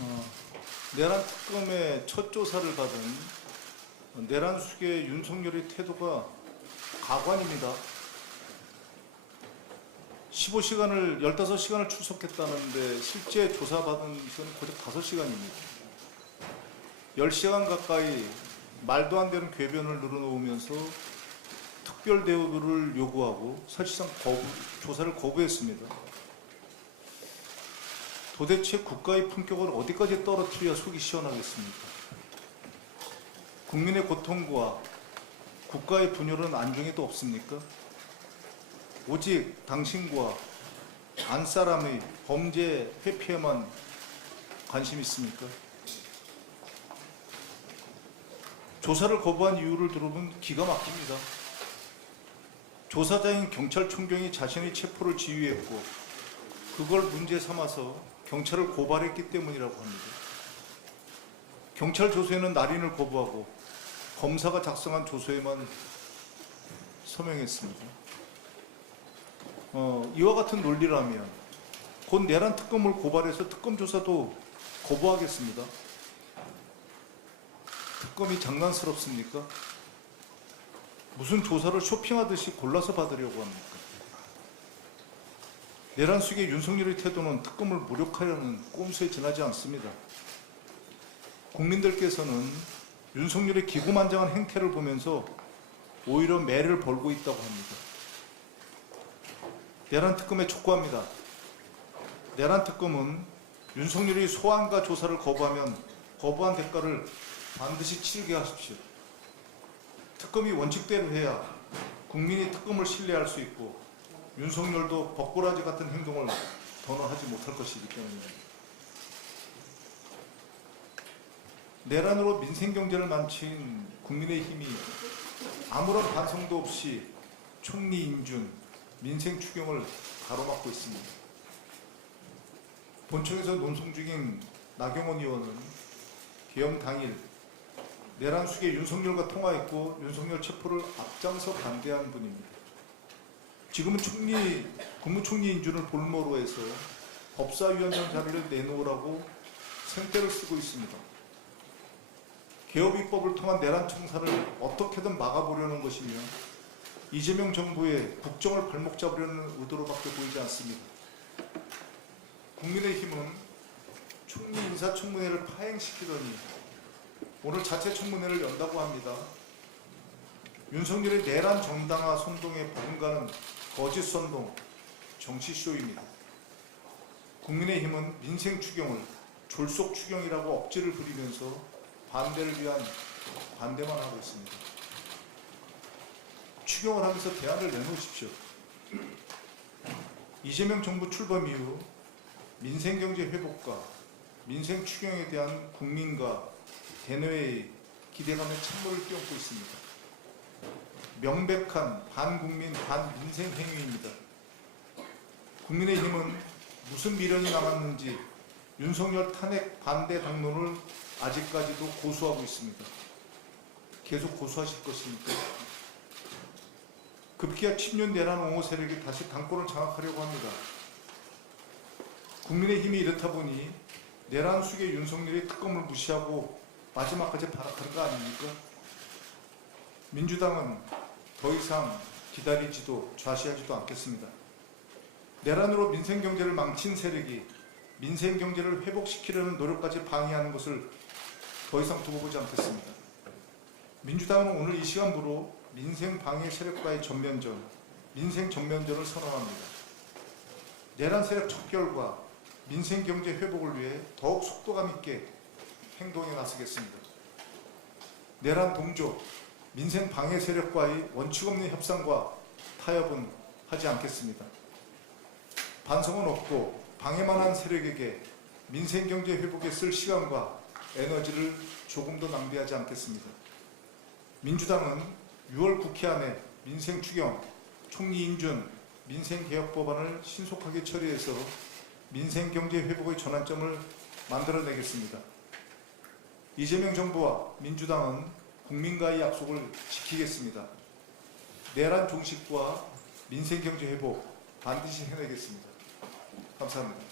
어, 내란 특검의 첫 조사를 받은 내란 수계 윤석열의 태도가 가관입니다. 15시간을 출석했다는데 실제 조사받은 건 고작 5시간입니다. 10시간 가까이 말도 안 되는 궤변을 늘어놓으면서 특별 대우를 요구하고 사실상 조사를 거부했습니다. 도대체 국가의 품격을 어디까지 떨어뜨려야 속이 시원하겠습니까? 국민의 고통과 국가의 분열은 안중에도 없습니까? 오직 당신과 안사람의 범죄 회피에만 관심 있습니까? 조사를 거부한 이유를 들어보면 기가 막힙니다. 조사자인 경찰총장이 자신의 체포를 지휘했고 그걸 문제 삼아서 경찰을 고발했기 때문이라고 합니다. 경찰 조서에는 날인을 거부하고 검사가 작성한 조서에만 서명했습니다. 이와 같은 논리라면 곧 내란 특검을 고발해서 특검 조사도 거부하겠습니다. 특검이 장난스럽습니까? 무슨 조사를 쇼핑하듯이 골라서 받으려고 합니까? 내란 수계 윤석열의 태도는 특검을 무력화하려는 꼼수에 지나지 않습니다. 국민들께서는 윤석열의 기고만장한 행태를 보면서 오히려 매를 벌고 있다고 합니다. 내란 특검에 촉구합니다. 내란 특검은 윤석열이 소환과 조사를 거부하면 거부한 대가를 반드시 치르게 하십시오. 특검이 원칙대로 해야 국민이 특검을 신뢰할 수 있고 윤석열도 벚꼬라지 같은 행동을 더는 하지 못할 것이기 때문입니다. 내란으로 민생경제를 망친 국민의힘이 아무런 반성도 없이 총리 인준, 민생 추경을 가로막고 있습니다. 본청에서 논송 중인 나경원 의원은 개엄 당일 내란 수계 윤석열과 통화했고 윤석열 체포를 앞장서 반대한 분입니다. 지금은 국무총리 인준을 볼모로 해서 법사위원장 자리를 내놓으라고 생떼를 쓰고 있습니다. 개업입법을 통한 내란 청사를 어떻게든 막아보려는 것이며 이재명 정부의 국정을 발목 잡으려는 의도로밖에 보이지 않습니다. 국민의힘은 총리 인사청문회를 파행시키더니 오늘 자체 청문회를 연다고 합니다. 윤석열의 내란 정당화 선동에 버금가는 거짓 선동, 정치쇼입니다. 국민의힘은 민생 추경을 졸속 추경이라고 억지를 부리면서 반대를 위한 반대만 하고 있습니다. 추경을 하면서 대안을 내놓으십시오. 이재명 정부 출범 이후 민생경제 회복과 민생 추경에 대한 국민과 대내외의 기대감에 찬물을 끼얹고 있습니다. 명백한 반국민, 반민생 행위입니다. 국민의힘은 무슨 미련이 남았는지 윤석열 탄핵 반대 당론을 아직까지도 고수하고 있습니다. 계속 고수하실 것입니까? 급기야 친윤 내란 옹호 세력이 다시 당권을 장악하려고 합니다. 국민의힘이 이렇다 보니 내란 수계 윤석열이 특검을 무시하고 마지막까지 발악한 거 아닙니까? 민주당은 더 이상 기다리지도 좌시하지도 않겠습니다. 내란으로 민생경제를 망친 세력이 민생경제를 회복시키려는 노력까지 방해하는 것을 더 이상 두고 보지 않겠습니다. 민주당은 오늘 이 시간부로 민생방해 세력과의 전면전, 민생전면전을 선언합니다. 내란 세력 척결과 민생경제 회복을 위해 더욱 속도감 있게 행동에 나서겠습니다. 내란 동조, 민생방해 세력과의 원칙 없는 협상과 타협은 하지 않겠습니다. 반성은 없고 방해만 한 세력에게 민생경제 회복에 쓸 시간과 에너지를 조금도 낭비하지 않겠습니다. 민주당은 6월 국회 안에 민생추경, 총리 인준, 민생개혁법안을 신속하게 처리해서 민생경제 회복의 전환점을 만들어내겠습니다. 이재명 정부와 민주당은 국민과의 약속을 지키겠습니다. 내란 종식과 민생경제 회복 반드시 해내겠습니다. 감사합니다.